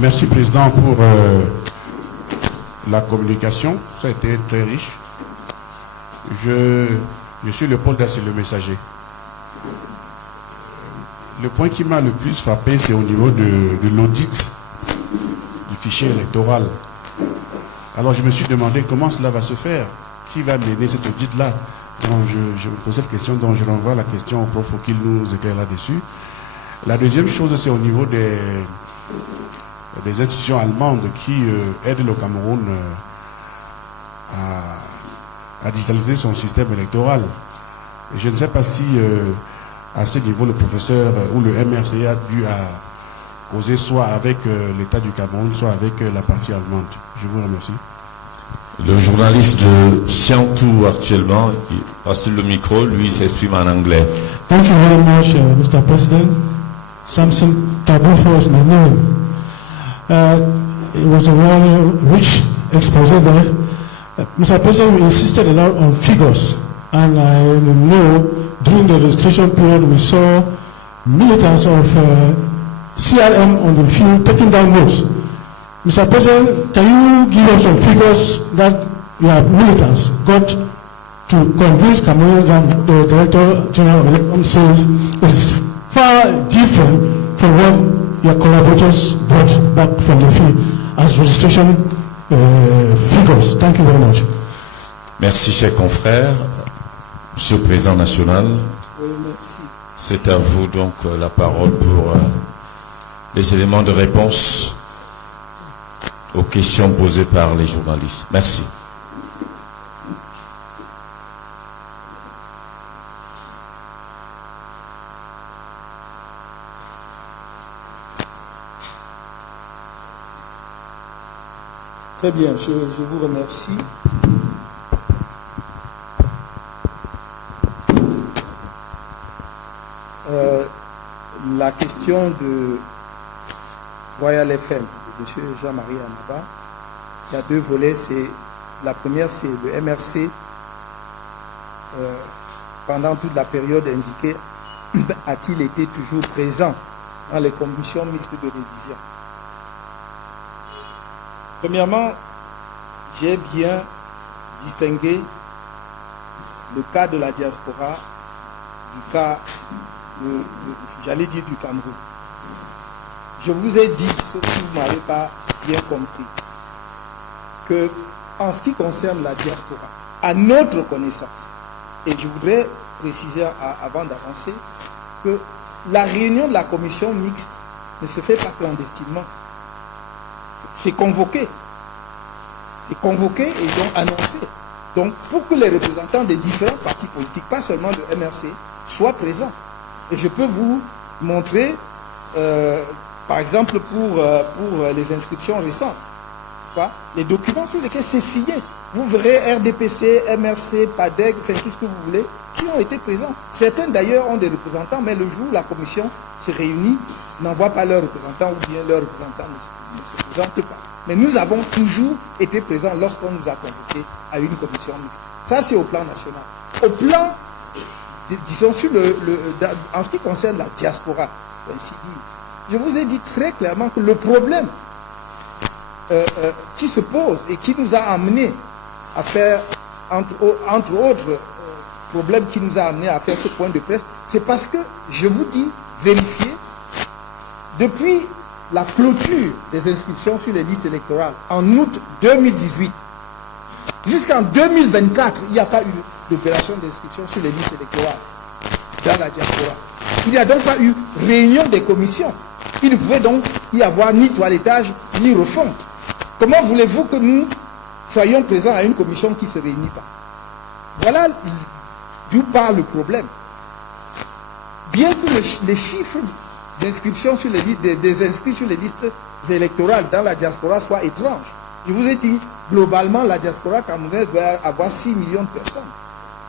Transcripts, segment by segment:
Merci, Président, pour la communication. Ça a été très riche. Je suis Léopold Dassé, le messager. Le point qui m'a le plus frappé, c'est au niveau de l'audit du fichier électoral. Alors, je me suis demandé comment cela va se faire. Qui va mener cet audit-là? Donc, je me pose cette question, donc je renvoie la question au prof pour qu'il nous éclaire là-dessus. La deuxième chose, c'est au niveau des institutions allemandes qui aident le Cameroun à digitaliser son système électoral. Et je ne sais pas si à ce niveau le professeur ou le MRC a dû causer soit avec l'État du Cameroun, soit avec la partie allemande. Je vous remercie. Le journaliste de Siantou actuellement, il passe le micro, lui s'exprime en anglais. Thank you very much, Mr. President. Samson Tabufo is my name. It was a very rich expose there. Mr. President, we insisted a lot on figures, and I know during the registration period we saw militants of CRM on the field taking down notes. Mr. President, can you give us some figures that your militants got to convince Cameroonians that the Director General of Elections says is far different from what your collaborators brought back from the field as registration figures? Thank you very much. Merci, chers confrères. Monsieur le Président national, Oui, merci. c'est à vous donc la parole pour les éléments de réponse aux questions posées par les journalistes. Merci. Très bien, je vous remercie. La question de Royal FM, de M. Jean-Marie Amaba, il y a deux volets. La première, c'est le MRC. Pendant toute la période indiquée, a-t-il été toujours présent dans les commissions mixtes de révision? Premièrement, j'ai bien distingué le cas de la diaspora du cas, j'allais dire, du Cameroun. Je vous ai dit, sauf que vous ne m'avez pas bien compris, que en ce qui concerne la diaspora, à notre connaissance, et je voudrais préciser avant d'avancer, que la réunion de la commission mixte ne se fait pas clandestinement. C'est convoqué. C'est convoqué et ils ont annoncé. Donc, pour que les représentants des différents partis politiques, pas seulement le MRC, soient présents. Et je peux vous montrer, par exemple, pour les inscriptions récentes, les documents sur lesquels c'est signé. Vous verrez RDPC, MRC, PADEG, enfin tout ce que vous voulez, qui ont été présents. Certains d'ailleurs ont des représentants, mais le jour où la commission se réunit, n'envoie pas leurs représentants ou bien leurs représentants ne se présentent pas. Mais nous avons toujours été présents lorsqu'on nous a convoqués à une commission mixte. Ça, c'est au plan national. Au plan, disons, en ce qui concerne la diaspora, ainsi dit, je vous ai dit très clairement que le problème qui se pose et qui nous a amené à faire, entre autres problèmes qui nous a amené à faire ce point de presse, c'est parce que, je vous dis, vérifiez, depuis la clôture des inscriptions sur les listes électorales en août 2018, jusqu'en 2024, il n'y a pas eu d'opération d'inscription sur les listes électorales dans la diaspora. Il n'y a donc pas eu réunion des commissions. Il ne pouvait donc y avoir ni toilettage, ni refonte. Comment voulez-vous que nous soyons présents à une commission qui ne se réunit pas? Voilà d'où part le problème. Bien que les chiffres d'inscription sur les listes, des inscrits sur les listes électorales dans la diaspora soient étranges. Je vous ai dit, globalement, la diaspora camerounaise doit avoir 6 millions de personnes.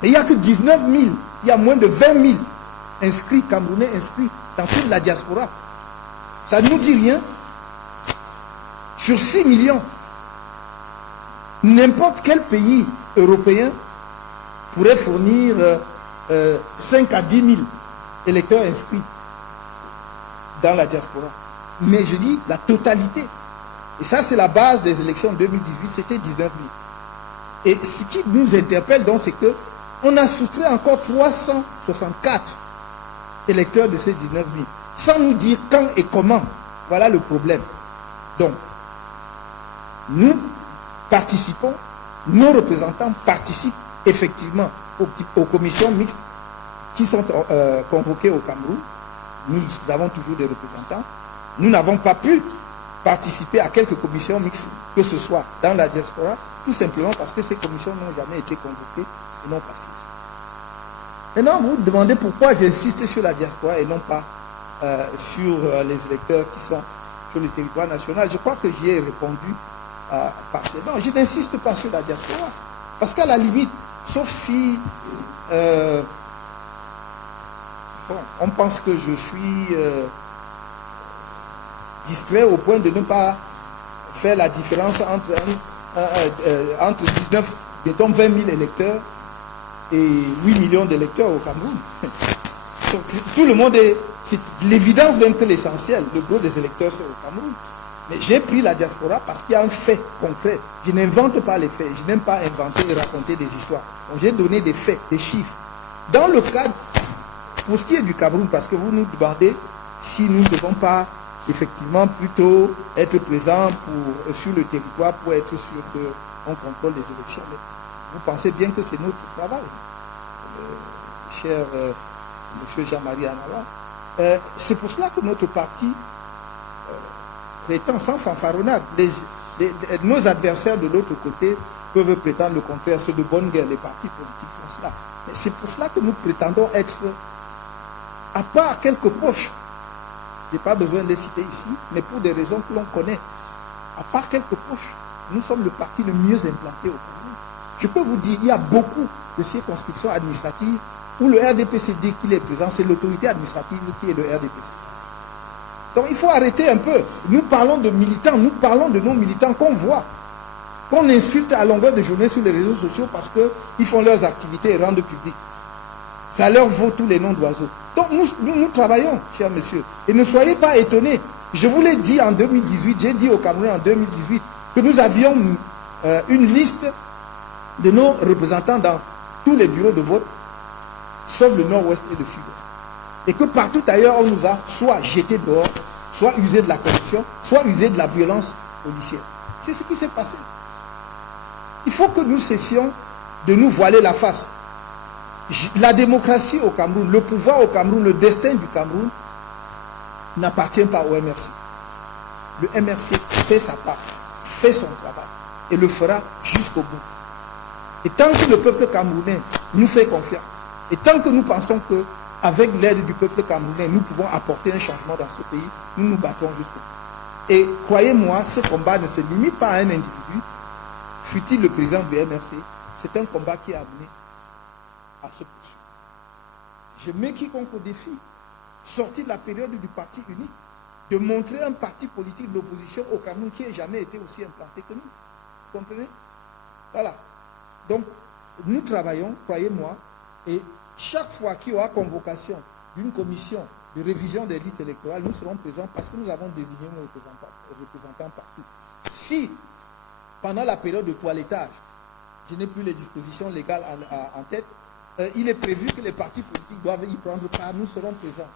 Mais il n'y a que 19 000, il y a moins de 20 000 inscrits, Camerounais inscrits dans toute la diaspora. Ça ne nous dit rien. Sur 6 millions, n'importe quel pays européen pourrait fournir 5 à 10 000 électeurs inscrits dans la diaspora. mais je dis la totalité. Et ça, c'est la base des élections 2018, c'était 19 000. Et ce qui nous interpelle donc, c'est que on a soustrait encore 364 électeurs de ces 19 000, sans nous dire quand et comment. Voilà le problème. Donc, nous participons, nos représentants participent effectivement aux commissions mixtes qui sont convoquées au Cameroun. Nous avons toujours des représentants. Nous n'avons pas pu participer à quelques commissions mixtes, que ce soit dans la diaspora, tout simplement parce que ces commissions n'ont jamais été convoquées et n'ont pas siégé. Maintenant, vous vous demandez pourquoi j'insiste sur la diaspora et non pas sur les électeurs qui sont sur le territoire national. Je crois que j'y ai répondu partiellement. Non, je n'insiste pas sur la diaspora. Parce qu'à la limite, sauf si on pense que je suis distrait au point de ne pas faire la différence entre 19, mettons 20 000 électeurs et 8 millions d'électeurs au Cameroun. Donc, tout le monde est... C'est l'évidence même que l'essentiel, le gros des électeurs, c'est au Cameroun. Mais j'ai pris la diaspora parce qu'il y a un fait concret. Je n'invente pas les faits. Je n'aime pas inventer et raconter des histoires. Donc j'ai donné des faits, des chiffres. Dans le cadre, pour ce qui est du Cameroun, parce que vous nous demandez si nous ne devons pas effectivement plutôt être présents sur le territoire pour être sûr qu'on contrôle les élections. Mais vous pensez bien que c'est notre travail, cher M. Jean-Marie Anawa. C'est pour cela que notre parti prétend sans fanfaronnade. Nos adversaires de l'autre côté peuvent prétendre le contraire. C'est de bonne guerre, les partis politiques font cela. Mais c'est pour cela que nous prétendons être, à part quelques poches, je n'ai pas besoin de les citer ici, mais pour des raisons que l'on connaît, à part quelques poches, nous sommes le parti le mieux implanté au Cameroun. Je peux vous dire, il y a beaucoup de circonscriptions administratives où le RDPC dit qu'il est présent, c'est l'autorité administrative qui est le RDPC. Donc il faut arrêter un peu. Nous parlons de militants, nous parlons de nos militants qu'on voit, qu'on insulte à longueur de journée sur les réseaux sociaux parce qu'ils font leurs activités et rendent public. Ça leur vaut tous les noms d'oiseaux. Donc nous travaillons, cher monsieur. Et ne soyez pas étonnés. Je vous l'ai dit en 2018, j'ai dit au Cameroun en 2018 que nous avions une liste de nos représentants dans tous les bureaux de vote, sauf le nord-ouest et le sud-ouest. Et que partout ailleurs, on nous a soit jetés dehors, soit usé de la corruption, soit usé de la violence policière. C'est ce qui s'est passé. Il faut que nous cessions de nous voiler la face. La démocratie au Cameroun, le pouvoir au Cameroun, le destin du Cameroun n'appartient pas au MRC. Le MRC fait sa part, fait son travail et le fera jusqu'au bout. Et tant que le peuple camerounais nous fait confiance, et tant que nous pensons que avec l'aide du peuple camerounais, nous pouvons apporter un changement dans ce pays, nous nous battons jusqu'au bout. Et croyez-moi, ce combat ne se limite pas à un individu, fut-il le président du MRC, c'est un combat qui est amené à se poursuivre. Je mets quiconque au défi, sortir de la période du parti unique, de montrer un parti politique de l'opposition au Cameroun qui n'a jamais été aussi implanté que nous. Vous comprenez? Voilà. Donc, nous travaillons, croyez-moi, et chaque fois qu'il y aura convocation d'une commission de révision des listes électorales, nous serons présents parce que nous avons désigné nos représentants partout. Si, pendant la période de toilettage, je n'ai plus les dispositions légales en tête, il est prévu que les partis politiques doivent y prendre part, nous serons présents.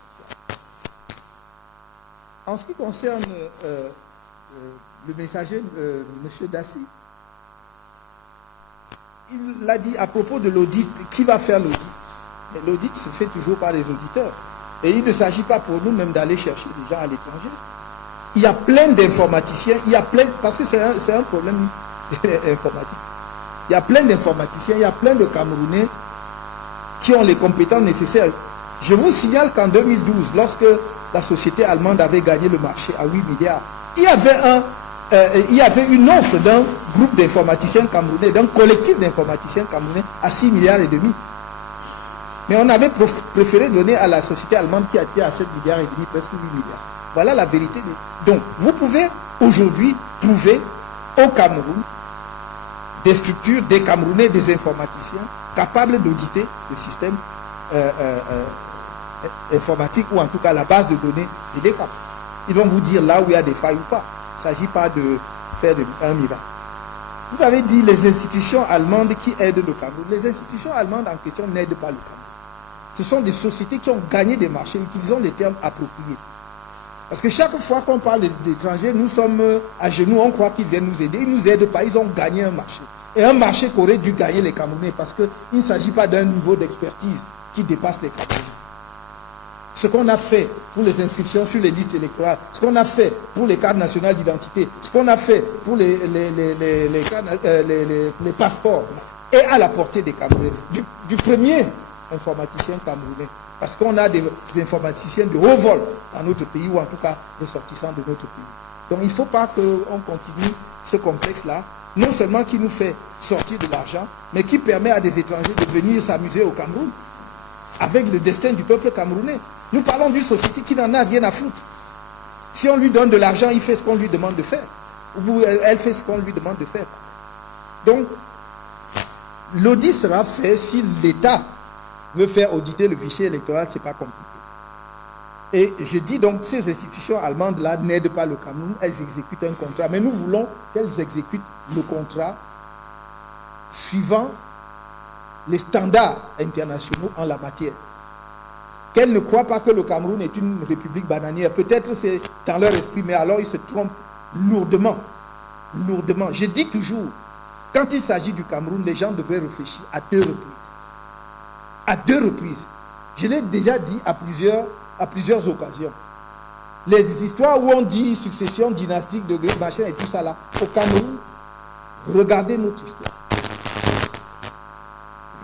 En ce qui concerne le messager, M. Dassi, il l'a dit à propos de l'audit, qui va faire l'audit? L'audit se fait toujours par les auditeurs. Et il ne s'agit pas pour nous même d'aller chercher des gens à l'étranger. Il y a plein d'informaticiens, parce que c'est un problème informatique. Il y a plein d'informaticiens, il y a plein de Camerounais qui ont les compétences nécessaires. Je vous signale qu'en 2012, lorsque la société allemande avait gagné le marché à 8 milliards, il y avait une offre d'un groupe d'informaticiens camerounais, d'un collectif d'informaticiens camerounais à 6 milliards et demi. Mais on avait préféré donner à la société allemande qui a été à 7 milliards et demi, presque 8 milliards. Voilà la vérité. Donc, vous pouvez aujourd'hui trouver au Cameroun des structures, des Camerounais, des informaticiens capables d'auditer le système informatique ou en tout cas la base de données de l'ECAP. Ils vont vous dire là où il y a des failles ou pas. Il ne s'agit pas de faire un miracle. Vous avez dit les institutions allemandes qui aident le Cameroun. Les institutions allemandes en question n'aident pas le Cameroun. Ce sont des sociétés qui ont gagné des marchés, utilisons les termes appropriés. Parce que chaque fois qu'on parle d'étrangers, nous sommes à genoux, on croit qu'ils viennent nous aider. Ils ne nous aident pas, ils ont gagné un marché. Et un marché qu'auraient dû gagner les Camerounais, parce qu'il ne s'agit pas d'un niveau d'expertise qui dépasse les Camerounais. Ce qu'on a fait pour les inscriptions sur les listes électorales, ce qu'on a fait pour les cartes nationales d'identité, ce qu'on a fait pour les passeports, est à la portée des Camerounais. Du premier informaticien camerounais. Parce qu'on a des informaticiens de haut vol dans notre pays, ou en tout cas ressortissants de notre pays. Donc il ne faut pas qu'on continue ce complexe-là, non seulement qui nous fait sortir de l'argent, mais qui permet à des étrangers de venir s'amuser au Cameroun, avec le destin du peuple camerounais. Nous parlons d'une société qui n'en a rien à foutre. Si on lui donne de l'argent, il fait ce qu'on lui demande de faire. Ou elle fait ce qu'on lui demande de faire. Donc, l'audit sera fait si l'État veut faire auditer le fichier électoral, ce n'est pas compliqué. Et je dis donc, ces institutions allemandes-là n'aident pas le Cameroun, elles exécutent un contrat. Mais nous voulons qu'elles exécutent le contrat suivant les standards internationaux en la matière. Qu'elles ne croient pas que le Cameroun est une république bananière. Peut-être c'est dans leur esprit, mais alors ils se trompent lourdement. Lourdement. Je dis toujours, quand il s'agit du Cameroun, les gens devraient réfléchir à 2 reprises. À 2 reprises. Je l'ai déjà dit à plusieurs occasions. Les histoires où on dit succession dynastique de machin et tout ça là, au Cameroun, regardez notre histoire.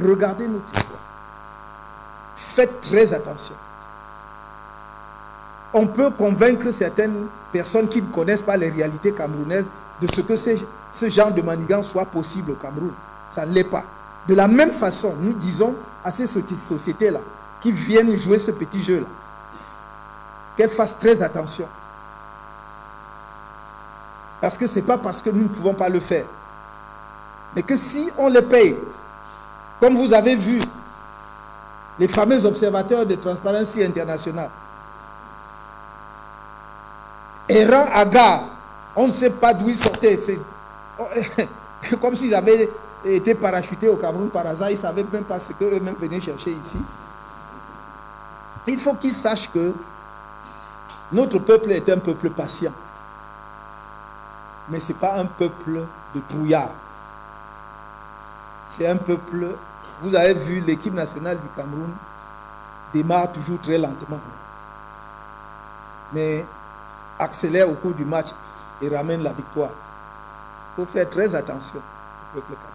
Regardez notre histoire. Faites très attention. On peut convaincre certaines personnes qui ne connaissent pas les réalités camerounaises de ce que ce genre de manigance soit possible au Cameroun. Ça ne l'est pas. De la même façon, nous disons à ces sociétés-là qui viennent jouer ce petit jeu-là, qu'elles fassent très attention. Parce que ce n'est pas parce que nous ne pouvons pas le faire. Mais que si on les paye, comme vous avez vu, les fameux observateurs de Transparency International, errant à gare, on ne sait pas d'où ils sortaient. C'est comme s'ils avaient été parachutés au Cameroun par hasard, ils ne savaient même pas ce qu'eux-mêmes venaient chercher ici. Il faut qu'ils sachent que notre peuple est un peuple patient. Mais ce n'est pas un peuple de trouillards. C'est un peuple... Vous avez vu, l'équipe nationale du Cameroun démarre toujours très lentement. Mais accélère au cours du match et ramène la victoire. Il faut faire très attention au peuple camerounais.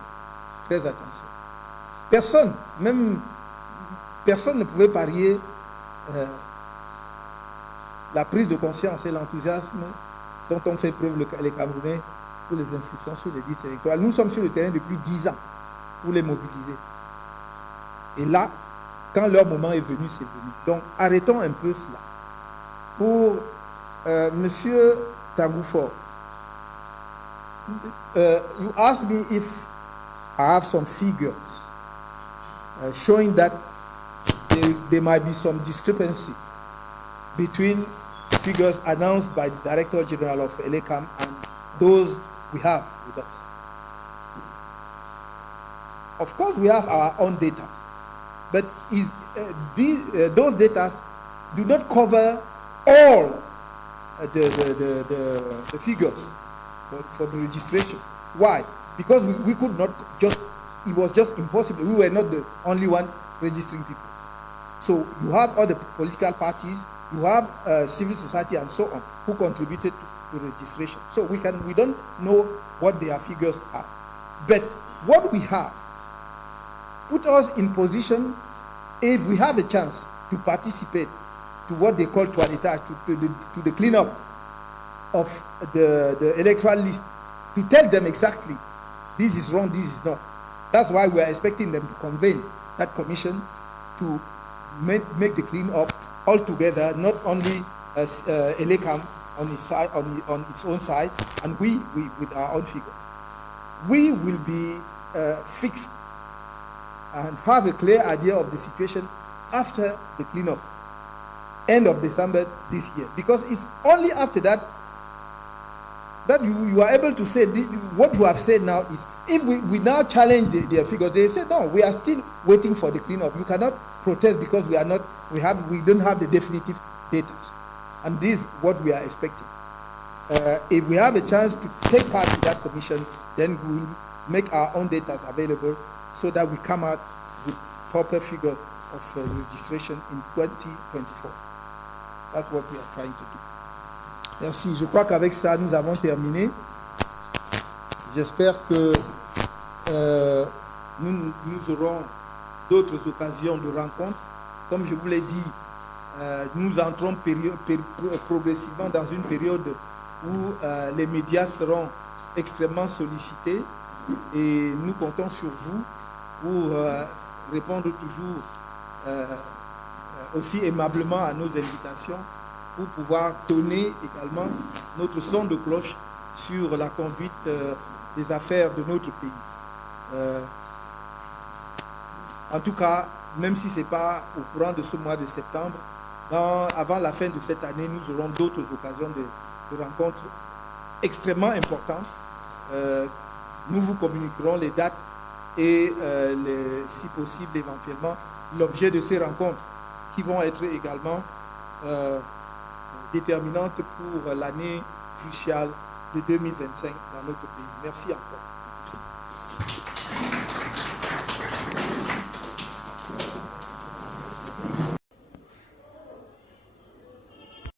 Très attention. Personne ne pouvait parier la prise de conscience et l'enthousiasme dont ont fait preuve les Camerounais pour les inscriptions sur les listes électorales. Nous sommes sur le terrain depuis 10 ans pour les mobiliser. Et là, quand leur moment est venu, c'est venu. Donc, arrêtons un peu cela. Pour Monsieur Tagoufort, you asked me if I have some figures showing that there might be some discrepancy between figures announced by the Director General of ELECAM and those we have with us. Of course, we have our own data, but those data do not cover all the figures for the registration. Why? Because we could not just, it was just impossible. We were not the only one registering people. So you have other political parties, you have civil society and so on, who contributed to registration. So we don't know what their figures are. But what we have put us in position, if we have a chance to participate to what they call toilettage, to the cleanup of the electoral list, to tell them exactly this is wrong, this is not. That's why we are expecting them to convene that commission to make the cleanup altogether, not only as ELECAM on its side, on its own side, and we with our own figures. We will be fixed and have a clear idea of the situation after the cleanup. end of December this year. Because it's only after that that you are able to say what you have said now is, if we now challenge their figures, they say, no, we are still waiting for the cleanup. You cannot protest because we don't have the definitive data. And this is what we are expecting. If we have a chance to take part in that commission, then we will make our own data available so that we come out with proper figures of registration in 2024. That's what we are trying to do. Merci. Je crois qu'avec ça, nous avons terminé. J'espère que nous aurons d'autres occasions de rencontres. Comme je vous l'ai dit, nous entrons progressivement dans une période où les médias seront extrêmement sollicités et nous comptons sur vous pour répondre toujours aussi aimablement à nos invitations, pour pouvoir donner également notre son de cloche sur la conduite des affaires de notre pays. En tout cas, même si ce n'est pas au courant de ce mois de septembre, avant la fin de cette année, nous aurons d'autres occasions de rencontres extrêmement importantes. Nous vous communiquerons les dates et, si possible, éventuellement, l'objet de ces rencontres qui vont être également déterminantes pour l'année cruciale de 2025 dans notre pays. Merci encore.